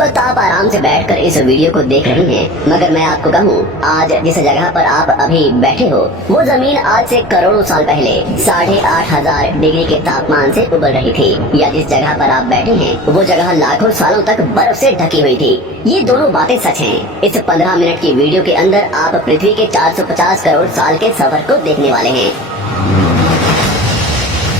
वक्त आप आराम से बैठकर इस वीडियो को देख रहे हैं, मगर मैं आपको कहूँ, आज जिस जगह पर आप अभी बैठे हो वो जमीन आज से करोड़ों साल पहले 8,500 डिग्री के तापमान से उबल रही थी, या जिस जगह पर आप बैठे हैं वो जगह लाखों सालों तक बर्फ से ढकी हुई थी। ये दोनों बातें सच हैं। इस 15 मिनट की वीडियो के अंदर आप पृथ्वी के 450 करोड़ साल के सफर को देखने वाले हैं।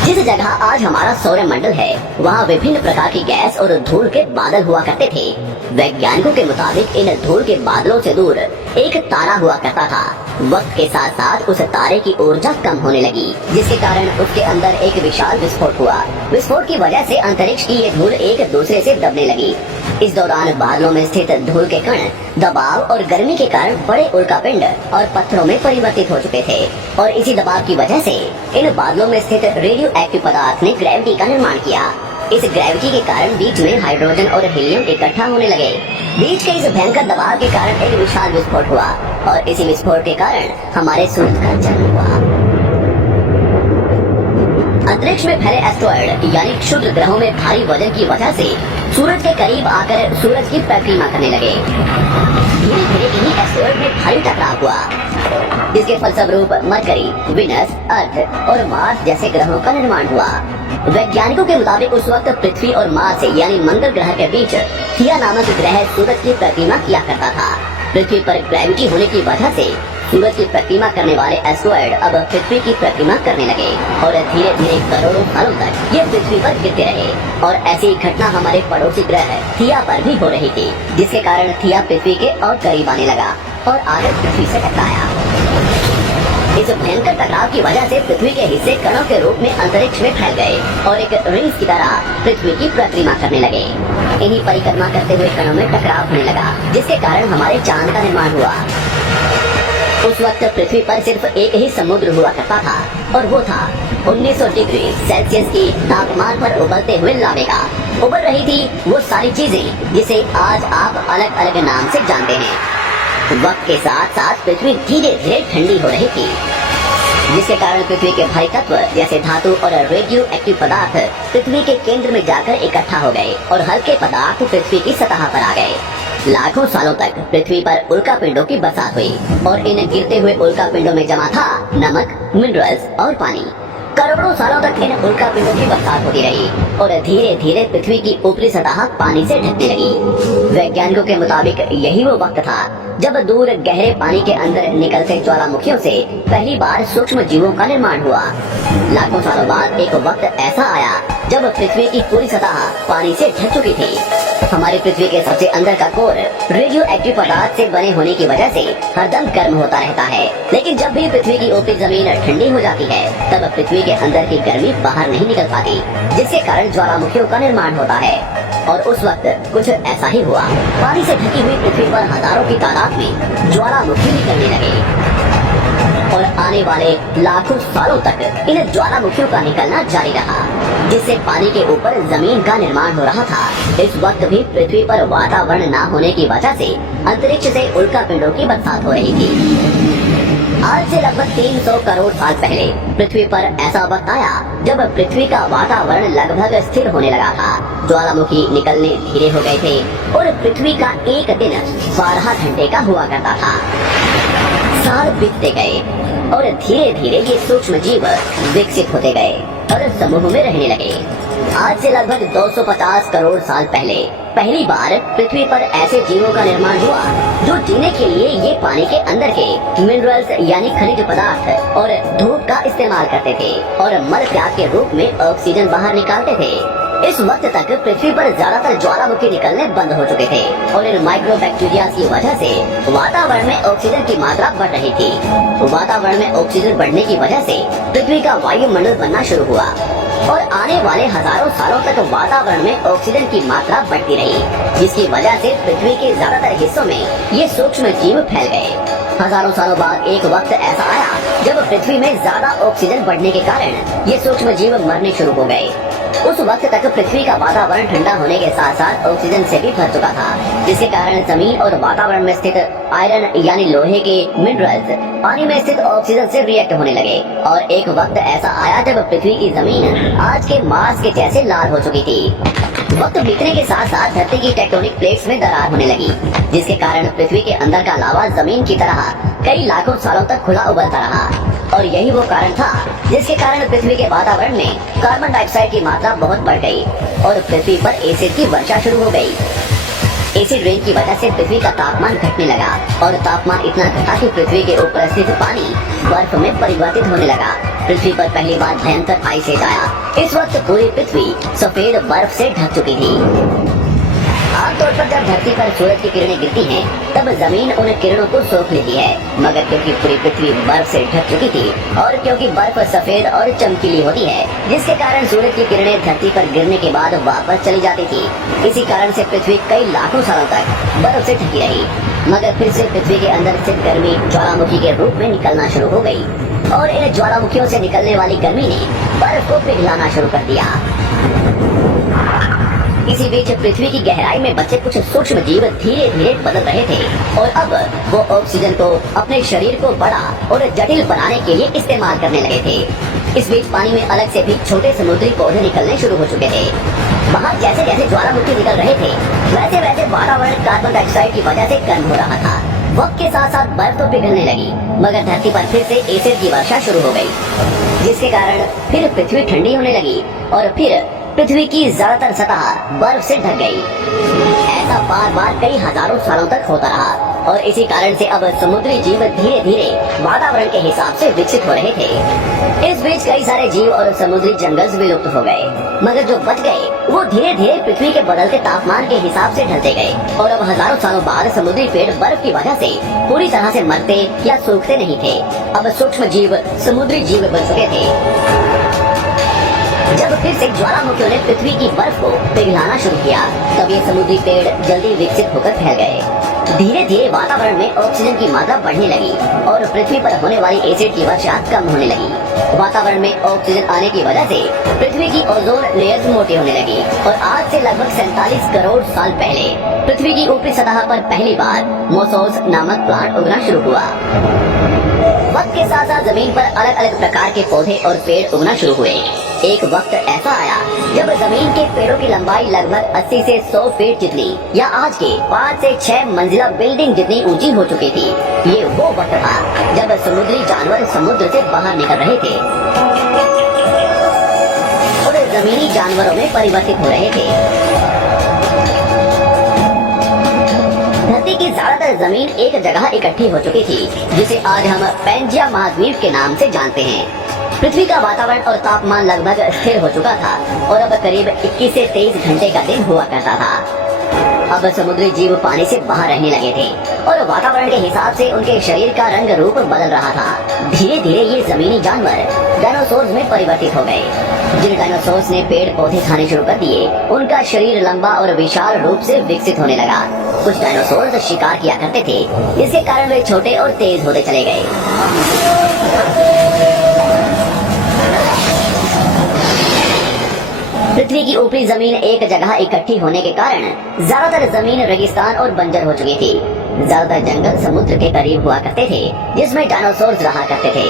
जिस जगह आज हमारा सौरमंडल है वहाँ विभिन्न प्रकार की गैस और धूल के बादल हुआ करते थे। वैज्ञानिकों के मुताबिक इन धूल के बादलों से दूर एक तारा हुआ करता था। वक्त के साथ साथ उस तारे की ऊर्जा कम होने लगी, जिसके कारण उसके अंदर एक विशाल विस्फोट हुआ। विस्फोट की वजह से अंतरिक्ष की ये धूल एक दूसरे से दबने लगी। इस दौरान बादलों में स्थित धूल के कण दबाव और गर्मी के कारण बड़े उल्कापिंड और पत्थरों में परिवर्तित हो चुके थे, और इसी दबाव की वजह से इन बादलों में स्थित रेडियो एक्टिव पदार्थ ने ग्रेविटी का निर्माण किया। इस ग्रेविटी के कारण बीच में हाइड्रोजन और हीलियम इकट्ठा होने लगे। बीच के इस भयंकर दबाव के कारण एक विशाल विस्फोट हुआ, और इसी विस्फोट के कारण हमारे सूरज का जन्म हुआ। अंतरिक्ष में फैले एस्ट्रॉयड यानी क्षुद्र ग्रहों में भारी वजन की वजह से सूरज के करीब आकर सूरज की परिक्रमा करने लगे। धीरे धीरे इन्हीं एस्ट्रॉयड में भारी टकराव हुआ, जिसके फलस्वरूप मरकरी, विनस, अर्थ और मार्स जैसे ग्रहों का निर्माण हुआ। वैज्ञानिकों के मुताबिक उस वक्त पृथ्वी और मार्स यानी मंगल ग्रह के बीच थिया नामक ग्रह सूरज की परिक्रमा किया करता था। पृथ्वी पर ग्रेविटी होने की वजह से सूरज की परिक्रमा करने वाले एस्ट्रॉयड अब पृथ्वी की परिक्रमा करने लगे, और धीरे धीरे करोड़ों सालों तक ये पृथ्वी पर गिरते रहे। और ऐसी घटना हमारे पड़ोसी ग्रह थिया पर भी हो रही थी, जिसके कारण थिया पृथ्वी के और करीब आने लगा और आकर पृथ्वी से टकराया। इस भयंकर टकराव की वजह से पृथ्वी के हिस्से कणों के रूप में अंतरिक्ष में फैल गए और एक रिंग्स की तरह पृथ्वी की परिक्रमा करने लगे। इन्हीं परिक्रमा करते हुए कणों में टकराव होने लगा, जिसके कारण हमारे चांद का निर्माण हुआ। उस वक्त पृथ्वी पर सिर्फ एक ही समुद्र हुआ करता था, और वो था 1900 डिग्री सेल्सियस की तापमान पर उबलते हुए लावे का। उबल रही थी वो सारी चीजें जिसे आज आप अलग अलग नाम से जानते हैं। वक्त के साथ साथ पृथ्वी धीरे धीरे ठंडी हो रही थी, जिसके कारण पृथ्वी के भारी तत्व जैसे धातु और रेडियो एक्टिव पदार्थ पृथ्वी के केंद्र में जाकर इकट्ठा हो गए, और हल्के पदार्थ पृथ्वी की सतह पर आ गए। लाखों सालों तक पृथ्वी पर उल्कापिंडों की बरसात हुई, और इन गिरते हुए उल्कापिंडों में जमा था नमक, मिनरल्स और पानी। करोड़ों सालों तक इन उल्कापिंडों की बरसात होती रही, और धीरे धीरे पृथ्वी की ऊपरी सतह पानी से ढकने लगी। वैज्ञानिकों के मुताबिक यही वो वक्त था जब दूर गहरे पानी के अंदर निकलते ज्वालामुखियों से पहली बार सूक्ष्म जीवों का निर्माण हुआ। लाखों सालों बाद एक वक्त ऐसा आया जब पृथ्वी की पूरी सतह पानी से ढक चुकी थी। हमारी पृथ्वी के सबसे अंदर का कोर रेडियो एक्टिव पदार्थ से बने होने की वजह से हरदम गर्म होता रहता है, लेकिन जब भी पृथ्वी की ऊपरी जमीन ठंडी हो जाती है तब पृथ्वी के अंदर की गर्मी बाहर नहीं निकल पाती, जिसके कारण ज्वालामुखियों का निर्माण होता है। और उस वक्त कुछ ऐसा ही हुआ। पानी से ढकी हुई पृथ्वी पर हजारों की तादाद में ज्वालामुखी निकलने लगे, और आने वाले लाखों सालों तक इन ज्वालामुखियों का निकलना जारी रहा, जिससे पानी के ऊपर जमीन का निर्माण हो रहा था। इस वक्त भी पृथ्वी पर वातावरण न होने की वजह से अंतरिक्ष से उल्कापिंडों की बरसात हो रही थी। आज से लगभग 300 करोड़ साल पहले पृथ्वी पर ऐसा वक्त आया जब पृथ्वी का वातावरण लगभग स्थिर होने लगा था। ज्वालामुखी निकलने धीरे हो गए थे, और पृथ्वी का एक दिन 12 घंटे का हुआ करता था। साल बीतते गए, और धीरे धीरे ये सूक्ष्म जीव विकसित होते गए और समूह में रहने लगे। आज से लगभग 250 करोड़ साल पहले पहली बार पृथ्वी पर ऐसे जीवों का निर्माण हुआ जो जीने के लिए ये पानी के अंदर के मिनरल्स यानी खनिज पदार्थ और धूप का इस्तेमाल करते थे, और मल त्याग के रूप में ऑक्सीजन बाहर निकालते थे। इस वक्त तक पृथ्वी पर ज्यादातर ज्वालामुखी निकलने बंद हो चुके थे, और इन माइक्रो बैक्टीरिया की वजह से वातावरण में ऑक्सीजन की मात्रा बढ़ रही थी। वातावरण में ऑक्सीजन बढ़ने की वजह से पृथ्वी का वायुमंडल बनना शुरू हुआ, और आने वाले हजारों सालों तक वातावरण में ऑक्सीजन की मात्रा बढ़ती रही, जिसकी वजह से पृथ्वी के ज्यादातर हिस्सों में ये सूक्ष्म जीव फैल गए। हजारों सालों बाद एक वक्त ऐसा आया जब पृथ्वी में ज्यादा ऑक्सीजन बढ़ने के कारण ये सूक्ष्म जीव मरने शुरू हो गए। उस वक्त तक पृथ्वी का वातावरण ठंडा होने के साथ साथ ऑक्सीजन से भी भर चुका था, जिसके कारण जमीन और वातावरण में स्थित आयरन यानी लोहे के मिनरल्स पानी में स्थित ऑक्सीजन से रिएक्ट होने लगे और एक वक्त ऐसा आया जब पृथ्वी की जमीन आज के मार्स के जैसे लाल हो चुकी थी। वक्त बीतने के साथ साथ धरती की टेक्टोनिक प्लेट्स में दरार होने लगी, जिसके कारण पृथ्वी के अंदर का लावा जमीन की तरह कई लाखों सालों तक खुला उबलता रहा और यही वो कारण था जिसके कारण पृथ्वी के वातावरण में कार्बन डाइऑक्साइड की मात्रा बहुत बढ़ गई और पृथ्वी पर एसिड की वर्षा शुरू हो गई। एसिड रेन की वजह से पृथ्वी का तापमान घटने लगा और तापमान इतना घटा कि पृथ्वी के ऊपर स्थित पानी बर्फ में परिवर्तित होने लगा। पृथ्वी पर पहली बार भयंकर आइस एज आया। इस वक्त पूरी पृथ्वी सफेद बर्फ से ढक चुकी थी। आमतौर पर जब धरती पर सूरज की किरणें गिरती हैं, तब जमीन उन किरणों को सोख लेती है, मगर क्योंकि पूरी पृथ्वी बर्फ से ढक चुकी थी और क्योंकि बर्फ सफेद और चमकीली होती है, जिसके कारण सूरज की किरणें धरती पर गिरने के बाद वापस चली जाती थी। इसी कारण से पृथ्वी कई लाखों सालों तक बर्फ से ढकी रही, मगर फिर से पृथ्वी के अंदर स्थित गर्मी ज्वालामुखी के रूप में निकलना शुरू हो गई और इन ज्वालामुखियों से निकलने वाली गर्मी ने बर्फ को पिघलाना शुरू कर दिया। इसी बीच पृथ्वी की गहराई में बचे कुछ सूक्ष्म जीव धीरे धीरे बदल रहे थे और अब वो ऑक्सीजन को अपने शरीर को बड़ा और जटिल बनाने के लिए इस्तेमाल करने लगे थे। इस बीच पानी में अलग से भी छोटे समुद्री पौधे निकलने शुरू हो चुके थे। बाहर जैसे जैसे ज्वालामुखी निकल रहे थे, वैसे वैसे वातावरण कार्बन डाइऑक्साइड की वजह से गर्म हो रहा था। वक्त के साथ साथ बर्फ तो पिघलने लगी, मगर धरती पर फिर से एसिड की वर्षा शुरू हो गई, जिसके कारण फिर पृथ्वी ठंडी होने लगी और फिर पृथ्वी की ज्यादातर सतह बर्फ से ढक गई। ऐसा बार बार कई हजारों सालों तक होता रहा और इसी कारण से अब समुद्री जीव धीरे धीरे वातावरण के हिसाब से विकसित हो रहे थे। इस बीच कई सारे जीव और समुद्री जंगल विलुप्त हो गए, मगर जो बच गए वो धीरे धीरे पृथ्वी के बदलते तापमान के हिसाब से ढलते गए और अब हजारों सालों बाद समुद्री पेड़ बर्फ की वजह से पूरी तरह से मरते या सूखते नहीं थे। अब सूक्ष्म जीव समुद्री जीव बन चुके थे। जब फिर से ज्वालामुखियों ने पृथ्वी की बर्फ को पिघलाना शुरू किया, तब ये समुद्री पेड़ जल्दी विकसित होकर फैल गए। धीरे धीरे वातावरण में ऑक्सीजन की मात्रा बढ़ने लगी और पृथ्वी पर होने वाली एसिड की वर्षा कम होने लगी। वातावरण में ऑक्सीजन आने की वजह से पृथ्वी की ओजोन लेयर्स मोटी होने लगी और आज से लगभग 47 करोड़ साल पहले पृथ्वी की ऊपरी सतह पर पहली बार मोसोस नामक प्लांट उगना शुरू हुआ। वक्त के साथ साथ जमीन पर अलग अलग प्रकार के पौधे और पेड़ उगना शुरू हुए। एक वक्त ऐसा आया जब जमीन के पेड़ों की लंबाई लगभग 80 से 100 फीट जितनी या आज के 5 से 6 मंजिला बिल्डिंग जितनी ऊंची हो चुकी थी। ये वो वक्त था जब समुद्री जानवर समुद्र से बाहर निकल रहे थे और जमीनी जानवरों में परिवर्तित हो रहे थे। धरती की ज्यादातर जमीन एक जगह इकट्ठी हो चुकी थी, जिसे आज हम पैंजिया महाद्वीप के नाम से जानते हैं। पृथ्वी का वातावरण और तापमान लगभग स्थिर हो चुका था और अब करीब 21 से 23 घंटे का दिन हुआ करता था। अब समुद्री जीव पानी से बाहर रहने लगे थे और वातावरण के हिसाब से उनके शरीर का रंग रूप बदल रहा था। धीरे धीरे ये जमीनी जानवर डायनासोर्स में परिवर्तित हो गए। जिन डायनासोर्स ने पेड़ पौधे खाने शुरू कर दिए, उनका शरीर लंबा और विशाल रूप से विकसित होने लगा। कुछ डायनासोर्स शिकार किया करते थे, जिसके कारण वे छोटे और तेज होते चले गए। पृथ्वी की ऊपरी जमीन एक जगह इकट्ठी होने के कारण ज्यादातर जमीन रेगिस्तान और बंजर हो चुकी थी। ज्यादातर जंगल समुद्र के करीब हुआ करते थे, जिसमें डायनासोर्स रहा करते थे।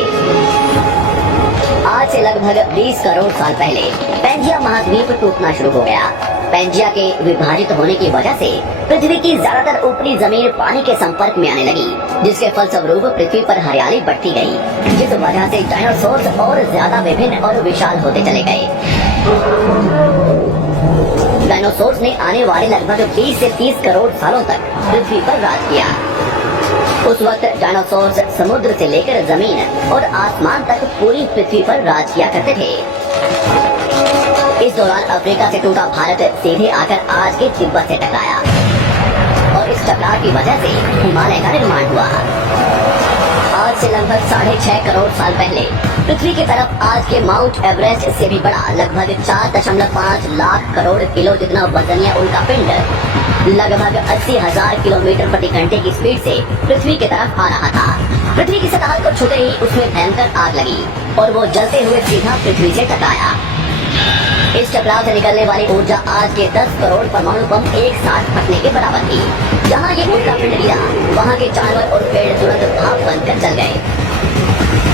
आज से लगभग 20 करोड़ साल पहले पैंजिया महाद्वीप टूटना शुरू हो गया। पैंजिया के विभाजित होने की वजह से पृथ्वी की ज्यादातर ऊपरी जमीन पानी के संपर्क में आने लगी, जिसके फलस्वरूप पृथ्वी पर हरियाली बढ़ती गई, जिस वजह से डायनासोर्स और ज्यादा विभिन्न और विशाल होते चले गए। डायनासोर्स ने आने वाले लगभग 20 से 30 करोड़ सालों तक पृथ्वी पर राज किया। उस वक्त डायनासोर्स समुद्र से लेकर जमीन और आसमान तक पूरी पृथ्वी पर राज किया करते थे। इस दौरान अफ्रीका से टूटा भारत सीधे आकर आज के तिब्बत से टकराया और इस टकराव की वजह से हिमालय का निर्माण हुआ। आज से लगभग 6.5 करोड़ साल पहले पृथ्वी की तरफ आज के माउंट एवरेस्ट से भी बड़ा लगभग 4.5 लाख करोड़ किलो जितना वजनीय उल्का पिंड लगभग 80,000 किलोमीटर प्रति घंटे की स्पीड से पृथ्वी की तरफ आ रहा था। पृथ्वी की सतह को छूते ही उसमें भयंकर आग लगी और वो जलते हुए सीधा पृथ्वी से टकराया। इस टकराव से निकलने वाली ऊर्जा आज के 10 करोड़ परमाणु बम एक साथ फटने के बराबर थी। जहाँ ये उल्कापिंड गिरा, वहाँ के जानवर और पेड़ तुरंत भाप बनकर जल गए।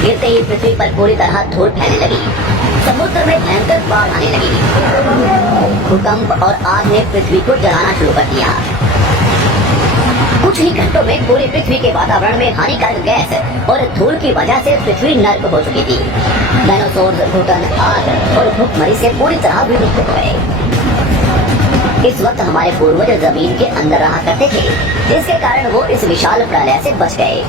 गिरते ही पृथ्वी पर पूरी तरह धूल फैलने लगी। समुद्र में भयंकर बाढ़ आने लगी। भूकंप और आग ने पृथ्वी को जलाना शुरू कर दिया। कुछ ही घंटों में पूरी पृथ्वी के वातावरण में हानिकारक गैस और धूल की वजह से पृथ्वी नर्क हो चुकी थी। डायनासोर, घुटन, आग और भूखमरी से पूरी तरह विलुप्त हो गए। इस वक्त हमारे पूर्वज जमीन के अंदर रहा करते थे, जिसके कारण वो इस विशाल प्रलय से बच गए।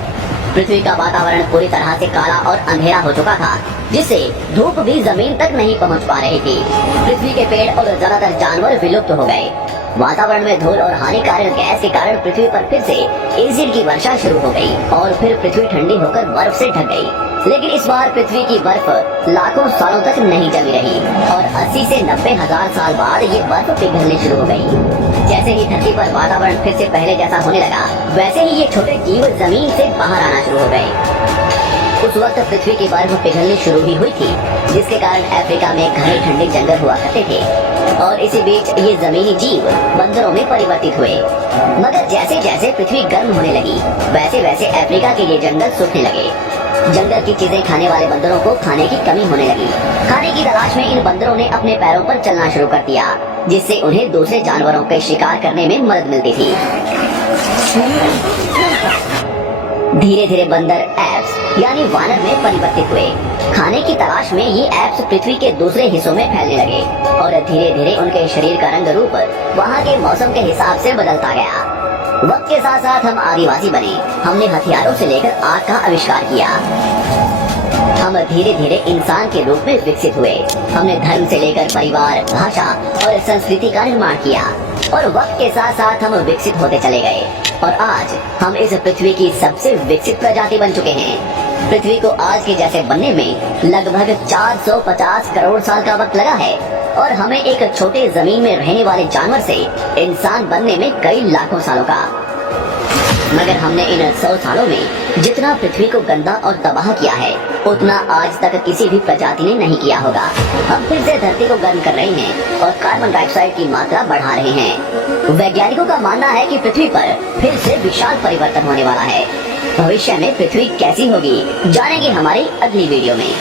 पृथ्वी का वातावरण पूरी तरह से काला और अंधेरा हो चुका था, जिससे धूप भी जमीन तक नहीं पहुंच पा रही थी। पृथ्वी के पेड़ और ज्यादातर जानवर विलुप्त हो गए। वातावरण में धूल और हानिकारक गैस के कारण पृथ्वी पर फिर से एसिड की वर्षा शुरू हो गई और फिर पृथ्वी ठंडी होकर बर्फ से ढक गई। लेकिन इस बार पृथ्वी की बर्फ लाखों सालों तक नहीं जमी रही और 80 से 90 हजार साल बाद ये बर्फ पिघलनी शुरू हो गई। जैसे ही धरती पर वातावरण फिर से पहले जैसा होने लगा, वैसे ही ये छोटे जीव जमीन से बाहर आना शुरू हो गए। उस वक्त पृथ्वी की बर्फ पिघलनी शुरू भी हुई थी, जिसके कारण अफ्रीका में घने ठंडे जंगल हुआ करते थे और इसी बीच ये जमीनी जीव बंदरों में परिवर्तित हुए। मगर जैसे जैसे पृथ्वी गर्म होने लगी, वैसे वैसे अफ्रीका के ये जंगल सूखने लगे। जंगल की चीजें खाने वाले बंदरों को खाने की कमी होने लगी। खाने की तलाश में इन बंदरों ने अपने पैरों पर चलना शुरू कर दिया, जिससे उन्हें दूसरे जानवरों के शिकार करने में मदद मिलती थी। धीरे धीरे बंदर एप्स यानी वानर में परिवर्तित हुए। खाने की तलाश में ये एप्स पृथ्वी के दूसरे हिस्सों में फैलने लगे और धीरे धीरे उनके शरीर का रंग रूप वहाँ के मौसम के हिसाब से बदलता गया। वक्त के साथ साथ हम आदिवासी बने। हमने हथियारों से लेकर आग का आविष्कार किया। हम धीरे धीरे इंसान के रूप में विकसित हुए। हमने धर्म से लेकर परिवार, भाषा और संस्कृति का निर्माण किया और वक्त के साथ साथ हम विकसित होते चले गए और आज हम इस पृथ्वी की सबसे विकसित प्रजाति बन चुके हैं। पृथ्वी को आज के जैसे बनने में लगभग 450 करोड़ साल का वक्त लगा है और हमें एक छोटे जमीन में रहने वाले जानवर से इंसान बनने में कई लाखों सालों का। मगर हमने इन 100 सालों में जितना पृथ्वी को गंदा और तबाह किया है, उतना आज तक किसी भी प्रजाति ने नहीं किया होगा। हम फिर से धरती को गर्म कर रहे हैं और कार्बन डाइऑक्साइड की मात्रा बढ़ा रहे हैं। वैज्ञानिकों का मानना है कि पृथ्वी पर फिर से विशाल परिवर्तन होने वाला है। भविष्य में पृथ्वी कैसी होगी, जानेंगे हमारी अगली वीडियो में।